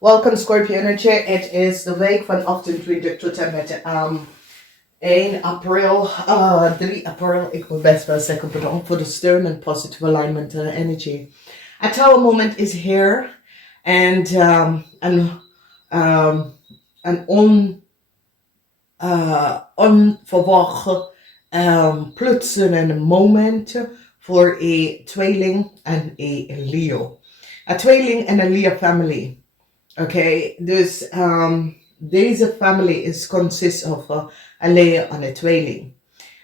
Welcome Scorpio Energy. Het is de week van 28 tot en met 1 april, 3 april. Ik wil best wel zeggen bedankt voor de steun en positive alignment energy. A tower moment is here and an onverwacht plotseling moment voor een tweeling en een Leo. A tweeling en een Leo family. Okay, dus deze family consists of een Leo en een tweeling.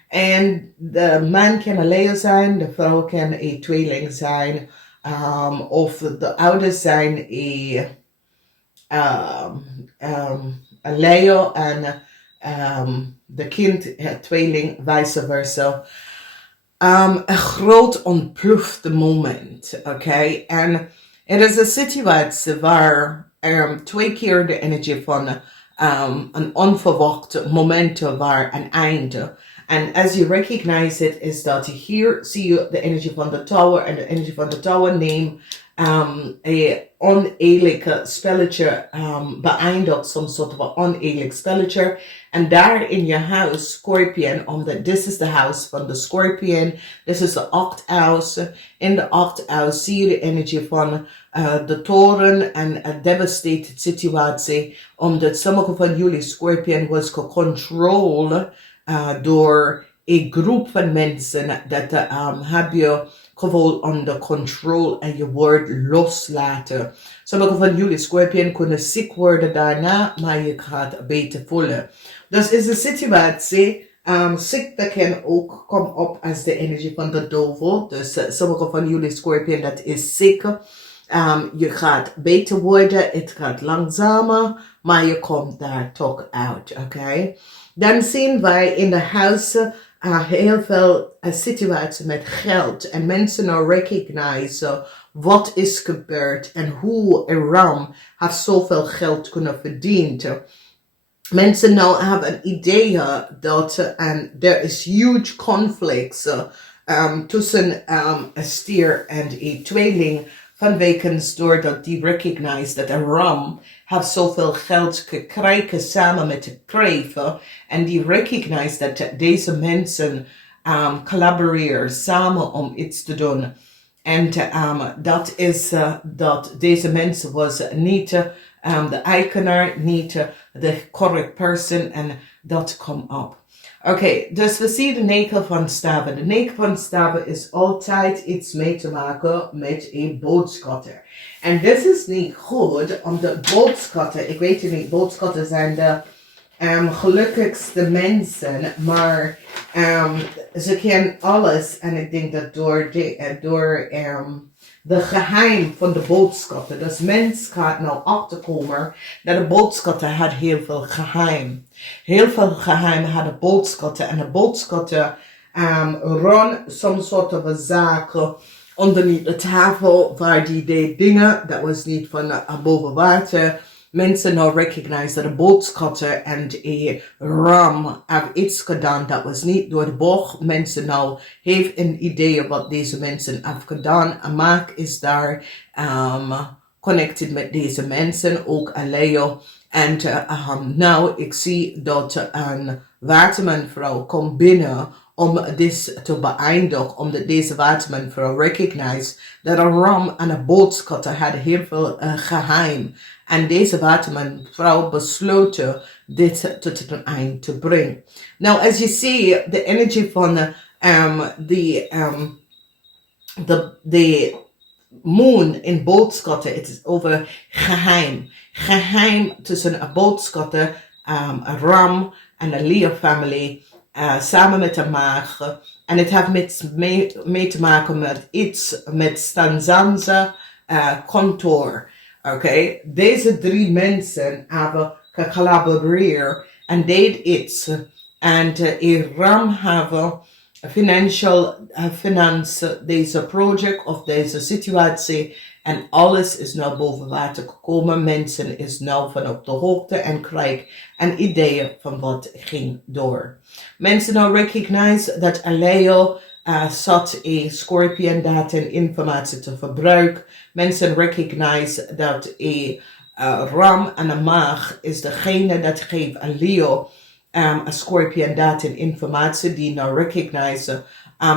En de man kan een Leo zijn, de vrouw kan een tweeling zijn, of de ouders zijn een Leo en de kind tweeling, vice versa. Een groot ontplofte moment, oké? En het is een situatie waar 2 keer de energie van een onverwacht moment waar een einde. En as you recognize it, is dat hier zie je de energie van de tower. En de energie van de tower neemt een oneerlijk spelletje, beëindigt some sort of een oneerlijk spelletje. En daar in je huis, Scorpion, omdat this is the house van de Scorpion, this is the 8th house. In de 8th house zie je de energie van de toren en een devastated situatie, omdat sommige van jullie Scorpion was gecontroleerd door een groep van mensen dat heb je gewoon onder controle en je woord loslaten. Sommige van jullie Scorpion kunnen ziek worden daarna, maar je gaat beter voelen. Dus is de situatie, ziekte kan ook komen op als de energie van de duivel. Dus sommige van jullie Scorpion, dat is ziek. Je gaat beter worden, het gaat langzamer, maar je komt daar toch uit, oké? Dan zien wij in de huizen heel veel situaties met geld. En mensen nou recognizen wat is gebeurd en hoe een ram heeft zoveel geld kunnen verdienen. Mensen nou hebben een idee dat er is huge conflicts tussen een stier en een tweeling. Vanwege doordat die recognize dat een ram heeft zoveel geld gekregen samen met de kreven. En die recognize dat deze mensen collaboreren samen om iets te doen. En dat is dat deze mensen was niet de eigenaar, niet de correct person. En dat komt op. Oké, dus we zien de 9 van staven. De 9 van staven is altijd iets mee te maken met een boodschatter. En dit is niet goed, omdat boodschatter, ik weet het niet, boodschatter zijn de gelukkigste mensen, maar ze kennen alles. En ik denk dat door de geheim van de boodschatter, dus mens gaat nou achterkomen dat de boodschatter had heel veel geheim. Heel veel geheim had de boodschatter. En de boodschatter run some sort of een zaak onderneath de tafel waar die deed dingen. Dat was niet van boven water. Mensen nou recognize dat de boodschatter en een ram hebben iets gedaan dat was niet door de bocht. Mensen nou heeft een idee wat deze mensen hebben gedaan. En Maart is daar connected met deze mensen, ook een Leo. En nou, ik zie dat een watermanvrouw komt binnen om dit te beëindigen, omdat deze watermanvrouw recognize dat een ram en een boodschatter hadden heel veel geheim. En deze watermanvrouw besloten dit tot een eind te brengen. Nou, als je ziet, de energie van de moon in boodschatter, het is over geheim. Geheim tussen een boodschatter, een ram en een Leo family, samen met een maag. En het heeft mee te maken met iets met stanzanza contour. Oké, deze 3 mensen hebben gecollaboreerd en deed iets. En een ram hebben finance deze project of deze situatie. En alles is nou boven water gekomen. Mensen is nou van op de hoogte en krijgen een idee van wat ging door. Mensen nou recognize dat een Leo zat een Scorpion data en informatie te verbruiken. Mensen recognize dat een ram en een maag is degene dat geeft een Leo, een Scorpion data en informatie die nou recognizen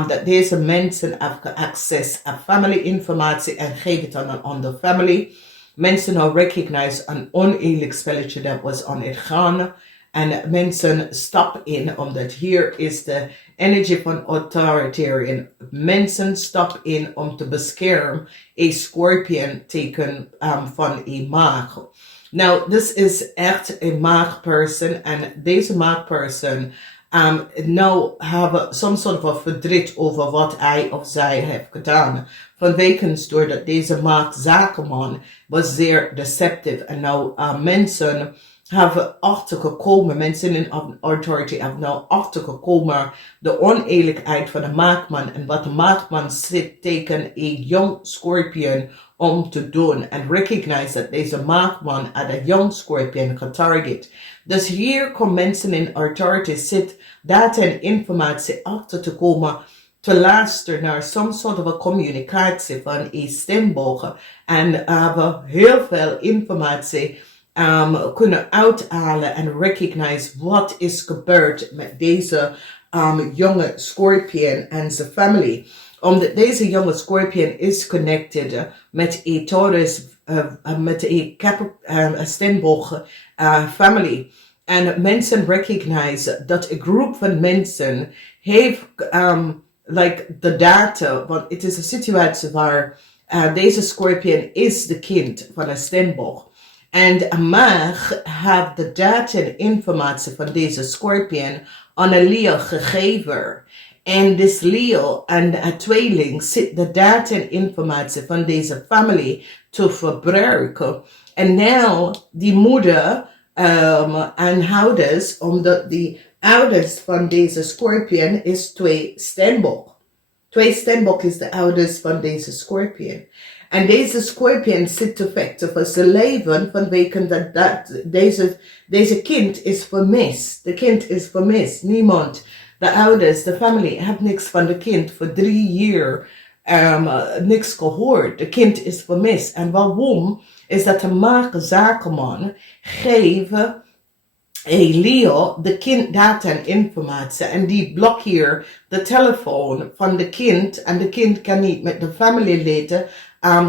dat deze mensen hebben access aan family informatie en geven het aan een andere family. Mensen nou recognize een oneerlijk spelletje dat was aan het gaan. En mensen stappen in, omdat hier is de energy van authoritarian. Mensen stappen in om te beschermen een Scorpion teken van een maag. Nou, dit is echt een maagperson en deze maagperson nou hebben some sort of verdriet over wat hij of zij heeft gedaan. Vanwege doordat deze maagzakenman was zeer deceptief en nou mensen hebben achtergekomen, mensen in authority hebben nou achtergekomen de oneerlijkheid van de maagman en wat de maagman zit tegen een young Scorpion om te doen en recognize dat deze maagman aan de young Scorpion getarget. Dus hier komen mensen in authority zit data en informatie achter te komen te luisteren naar some sort of communicatie van een stembogen en hebben heel veel informatie kunnen uithalen en recognize wat is gebeurd met deze jonge Scorpion en zijn family. Omdat deze jonge Scorpion is connected met een Taurus, met een steenbok family. En mensen recognize dat een groep van mensen heeft like de data, want het is een situatie waar deze Scorpion is de kind van een steenbok. En een maag heeft de data en informatie van deze Scorpion aan een Leo gegeven. En this Leo en een tweeling zit de data en informatie van deze family te verbruiken. En nou die moeder en ouders, omdat die ouders van deze Scorpion is 2 steenbok. 2 steenbok is de ouders van deze Scorpion. En deze Scorpion zit te vechten voor zijn leven vanwege dat deze kind is vermist. De kind is vermist. Niemand, de ouders, de familie, hebben niks van de kind voor 3 jaar niks gehoord. De kind is vermist. En waarom? Is dat de maagzakenman geeft een Leo de kind data en informatie en die blokkeert de telefoon van de kind en de kind kan niet met de familieleden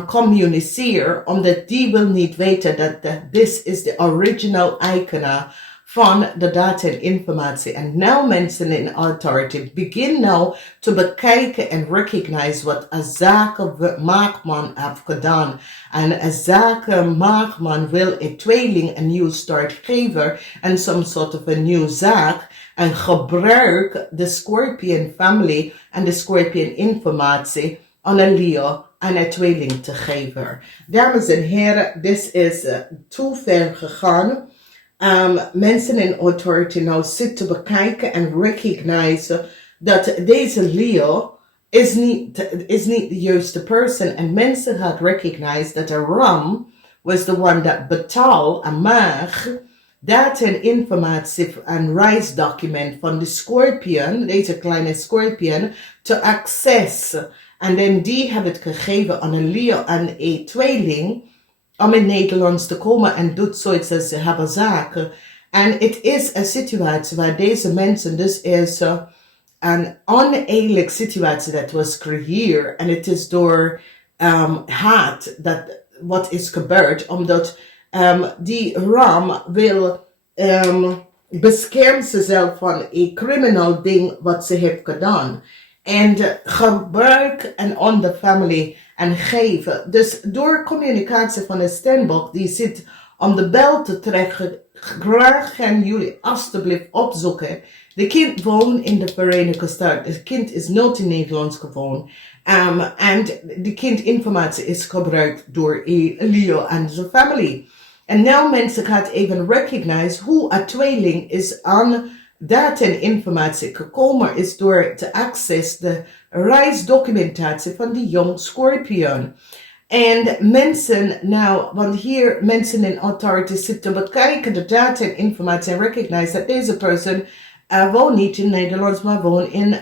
communiceren omdat die wil niet weten dat this is de original eigenaar van de data en informatie. En nou mensen in authority begin nou te bekijken en recognize wat een zakenmaakman heeft gedaan. En een zakenmaakman wil een tweeling een nieuw start geven en some sort of een nieuwe zaak. En gebruik de Scorpion family en de Scorpion informatie aan een Leo en een tweeling te geven. Dames en heren, dit is te ver gegaan. Mensen in authority nou zitten bekijken en recognize dat deze Leo is niet de juiste person. En mensen gaan recognize dat de Ram was the one that betaal een maag data en informatie en reisdocument van de Scorpion, deze kleine Scorpion, te access. En dan die hebben het gegeven aan een Leo en een tweeling om in Nederlands te komen en doet zoiets als ze hebben zaken. En het is een situatie waar deze mensen, dus is een oneerlijke situatie dat was gecreëerd. En het is door haat dat wat is gebeurd, omdat die Ram wil beschermen zichzelf van een criminal ding wat ze heeft gedaan. En gebruik en on the family en geven. Dus door communicatie van een steenbok die zit om de bel te trekken, graag gaan jullie alstublieft opzoeken. De kind woont in de Verenigde Staten. Het kind is nooit in Nederlands gewoond. En de kindinformatie is gebruikt door Leo en zijn familie. En nu mensen gaan even recognize hoe een tweeling is aan data en informatie gekomen is door te access de reisdocumentatie van die jong Scorpion. En mensen nou, want hier mensen in authority zitten bekijken de data en informatie en recognize dat deze persoon woont niet in Nederland, maar woont in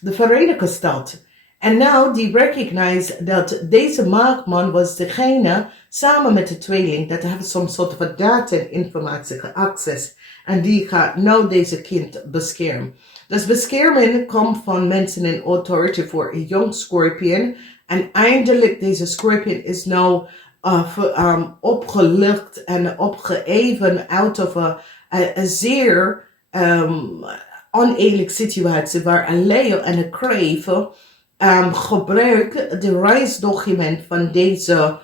de Verenigde Staten. En nou, die recognize dat deze maagman was degene, samen met de tweeling, dat hebben soms soort van data en informatie geaccess. En die gaat nou deze kind beschermen. Dus bescherming komt van mensen in authority voor een jong scorpion. En eindelijk, deze scorpion is nou opgelucht en opgeheven out of een zeer oneerlijke situatie waar een leeuw en een kreeft gebruiken de reisdocument van deze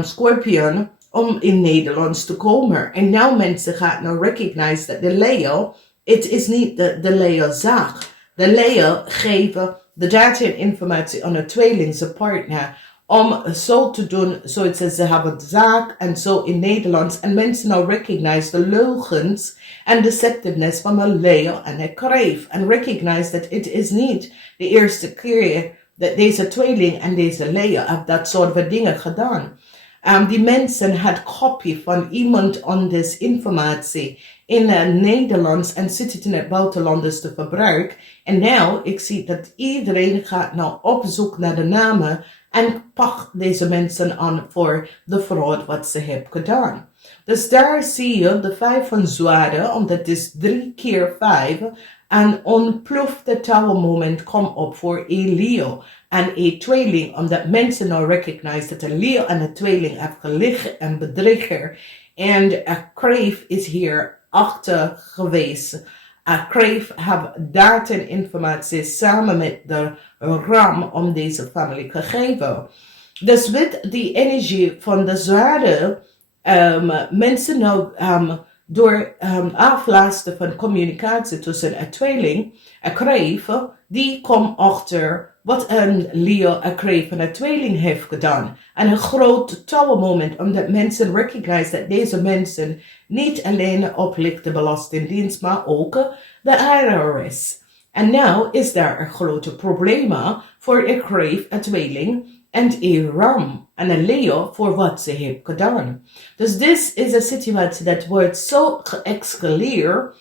scorpion om in Nederlands te komen. En nou mensen gaan nou recognize dat de leeuw, het is niet de leeuw zaak. De leeuw geven de data en informatie aan een tweeling, zijn partner, om zo te doen, zoals ze hebben de zaak en zo in Nederlands. En mensen nou recognize de leugens en deceptiveness van een leeuw en een kreeft. En recognize dat het is niet de eerste keer dat deze tweeling en deze leeuw hebben dat soort van dingen gedaan. Die mensen had kopie van iemand anders informatie in Nederlands en zit het in het buitenland dus te gebruiken. En nou, ik zie dat iedereen gaat nou op zoek naar de namen en pakt deze mensen aan voor de fraud wat ze hebben gedaan. Dus daar zie je de 5 van zwaarden, omdat het is 3 keer 5. En ontplofte touwmoment komt op voor een leeuw en een tweeling, omdat mensen nou recognize dat een leeuw en een tweeling hebben gelicht en bedrieger. En een kreeft is hier achter geweest. Een kreeft heeft data en informatie samen met de ram om deze familie gegeven. Dus met die energie van de zwaarden, mensen nou door aflasten van communicatie tussen een tweeling, een kreeft, die komt achter wat een leeuw, een kreeft en een tweeling heeft gedaan. En een groot touwmoment, omdat mensen recognize dat deze mensen niet alleen oplichten de Belastingdienst, maar ook de IRS. En nou is daar een grote probleem voor een kreeft, een tweeling en een ram en een leeuw voor wat ze heeft gedaan. Dus dit is een situatie dat wordt zo geëscaleerd,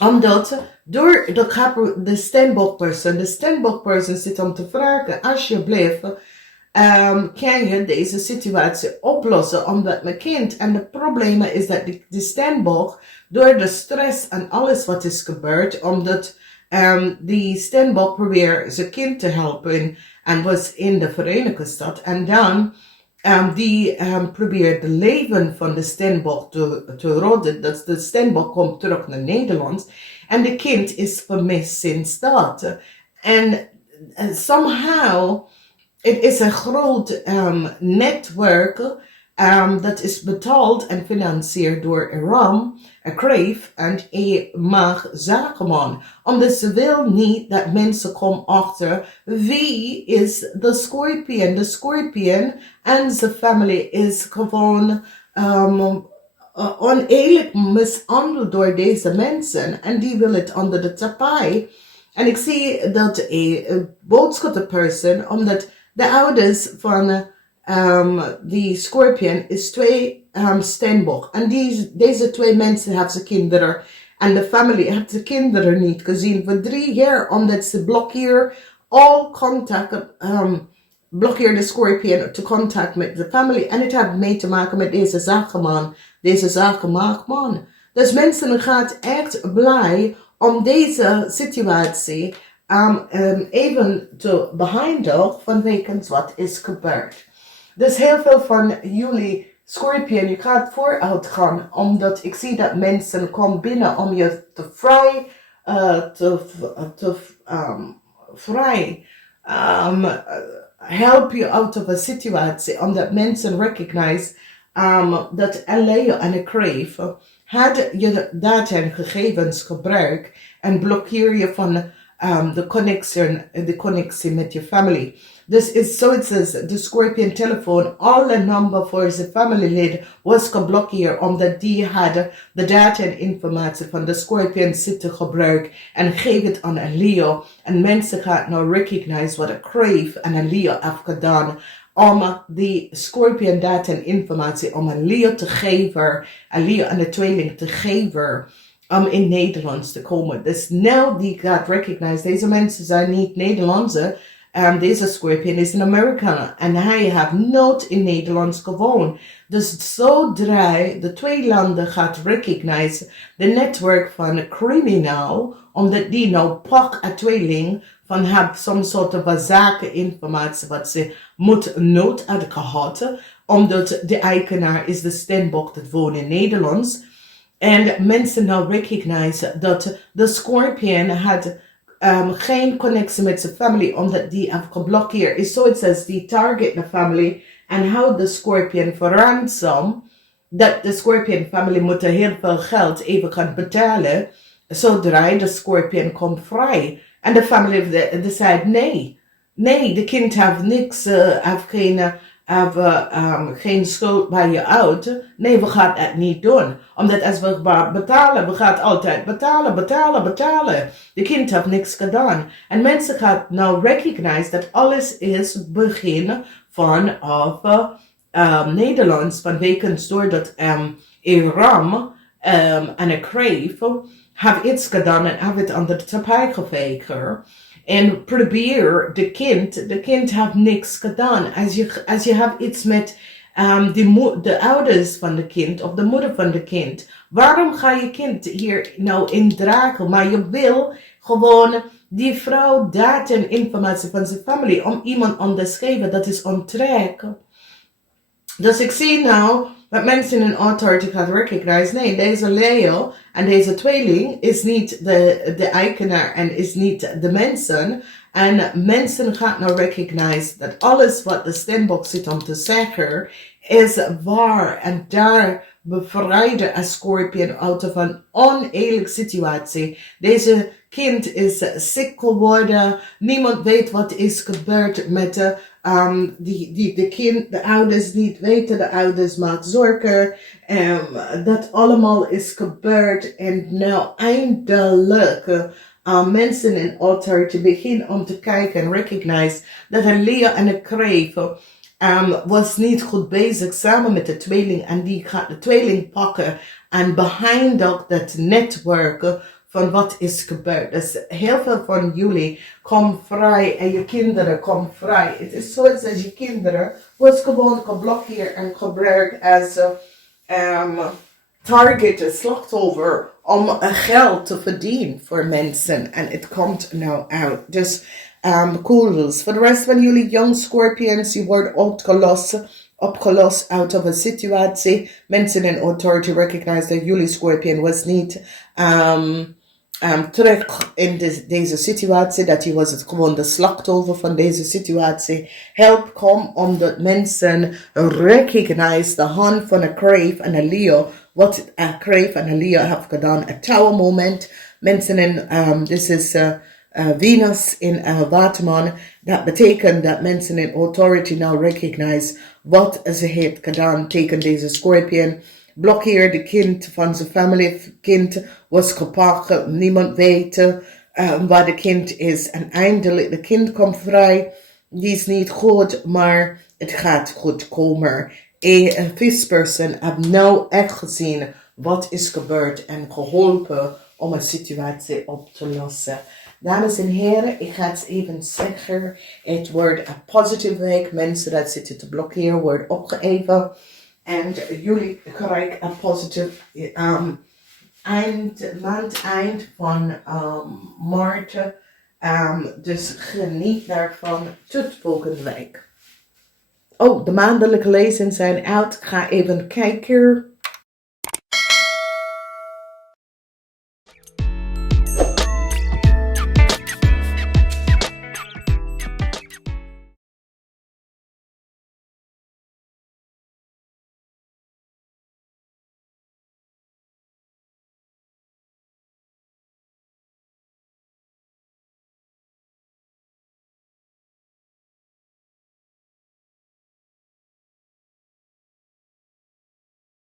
omdat door de Steenbok-persoon zit om te vragen, alsjeblieft, kan je deze situatie oplossen, omdat mijn kind, en het probleem is dat de Steenbok, door de stress en alles wat is gebeurd, omdat die Steenbok probeert zijn kind te helpen en was in de Verenigde Staten, en dan die probeert het leven van de Steenbok te redden. Dus de Steenbok komt terug naar Nederland en de kind is vermist sinds dat. En somehow, het is een groot netwerk dat is betaald en financierd door een ram, een kreeft en een maagzakenman. Omdat ze wil niet dat mensen komen achter wie is de scorpion. De scorpion en zijn familie is gewoon oneerlijk mishandeld door deze mensen. En die wil het onder de tapijt. En ik zie dat een boodschapperperson, omdat de ouders van die scorpion is 2 Steenbok. En deze 2 mensen hebben ze kinderen. En de familie heeft de kinderen niet gezien voor 3 jaar. Omdat ze blokkeer all contact, blokkeer de scorpion te contact met de familie. En het heeft mee te maken met deze zakenman. Deze zakenmaakman. Dus mensen gaan echt blij om deze situatie even te behandelen vanwege wat is gebeurd. Dus heel veel van jullie Scorpion, je gaat vooruit gaan, omdat ik zie dat mensen komen binnen om je te help je out of a situatie, omdat mensen recognize dat een leeuw en een kreeft had je data en gegevens gebruikt en blokkeer je van de connectie met je familie. Dus is zoiets als de Scorpion telefoon, alle nummer voor zijn familielid was geblokkeerd omdat die hadden de data en informatie van de Scorpion zitten gebruikt en geef het aan een leeuw. En mensen gaan nou recognize wat een kreeft en een leeuw heeft gedaan om die Scorpion data en informatie om een leeuw te geven, een leeuw en een tweeling te geven. Om in Nederlands te komen. Dus nou die gaat recognize, deze mensen zijn niet Nederlandse, Deze Scorpion is een Amerikaner en hij heeft nooit in Nederlands gewoond. Dus zodra de twee landen gaat recognizen, de netwerk van een criminaal, omdat die nou pak een tweeling van heeft some soort van zakeninformatie wat ze moet nood had gehad, omdat de eigenaar is de Stenbok dat woont in Nederlands. En mensen nou recognizen dat de Scorpion had geen connectie met zijn familie, omdat die heeft geblokkeerd. Is zoiets als die target de familie en houdt de Scorpion voor ransom. Dat de Scorpion familie moet heel veel geld even gaan betalen, zodra de Scorpion komt vrij. En de familie decide nee. Nee, de kind heeft niks, heeft geen schuld bij je oud. Nee, we gaan het niet doen. Omdat als we betalen, we gaan altijd betalen. De kind heeft niks gedaan. En mensen gaan nou recognize dat alles is begin vanaf Nederlands. Vanwege doordat Iran en een Crave hebben iets gedaan en hebben het onder de tapijt geveegd. En probeer de kind heeft niks gedaan. Als je hebt iets met de ouders van de kind of de moeder van de kind. Waarom ga je kind hier nou indragen? Maar je wil gewoon die vrouw data en informatie van zijn familie om iemand onderscheiden. Dat is onttrekken. Dus ik zie nou dat mensen in authority gaan recognize. Nee, deze Leo en deze tweeling is niet de eigenaar en is niet de mensen. En mensen gaan nou recognize dat alles wat de Stenbok zit om te zeggen is waar. En daar bevrijden een Scorpion uit van een oneerlijke situatie. Deze kind is ziek geworden. Niemand weet wat is gebeurd met de ouders niet weten. De ouders maken zorgen. Dat allemaal is gebeurd. En nou eindelijk mensen in authority beginnen om te kijken en recognize dat een Leo en een Crave was niet goed bezig samen met de tweeling. En die gaat de tweeling pakken en behind dat netwerk van wat is gebeurd. Dus heel veel van jullie komen vrij en je kinderen komen vrij. Het is zoals als je kinderen was gewoon geblokkeerd en gebruikt als target, een slachtoffer, om geld te verdienen voor mensen. En het komt nou uit. Dus koers. Voor de rest van jullie young Scorpions, je wordt opgelost out of a situatie. Mensen in authority recognize dat jullie Scorpion was niet terug in deze situatie, dat hij was het gewoon de slachtoffer van deze situatie. Help kom omdat mensen recognize de hand van een Crave en een Leo, wat een Crave en een Leo hebben gedaan, een tower moment. Mensen in, this is Venus in Waterman, dat betekent dat mensen in authority now recognize wat ze heeft gedaan tegen deze Scorpion. Blokkeer de kind van zijn familie. Kind was gepakt. Niemand weet waar de kind is. En eindelijk, de kind komt vrij. Die is niet goed, maar het gaat goed komen. Een visperson heeft nou echt gezien wat is gebeurd en geholpen om een situatie op te lossen. Dames en heren, ik ga het even zeggen. Het wordt een positieve week. Mensen dat zitten te blokkeren worden opgeheven. En jullie krijgen een positieve eind van Maart. Dus geniet daarvan tot volgende week. Oh, de maandelijke lezingen zijn uit. Ga even kijken.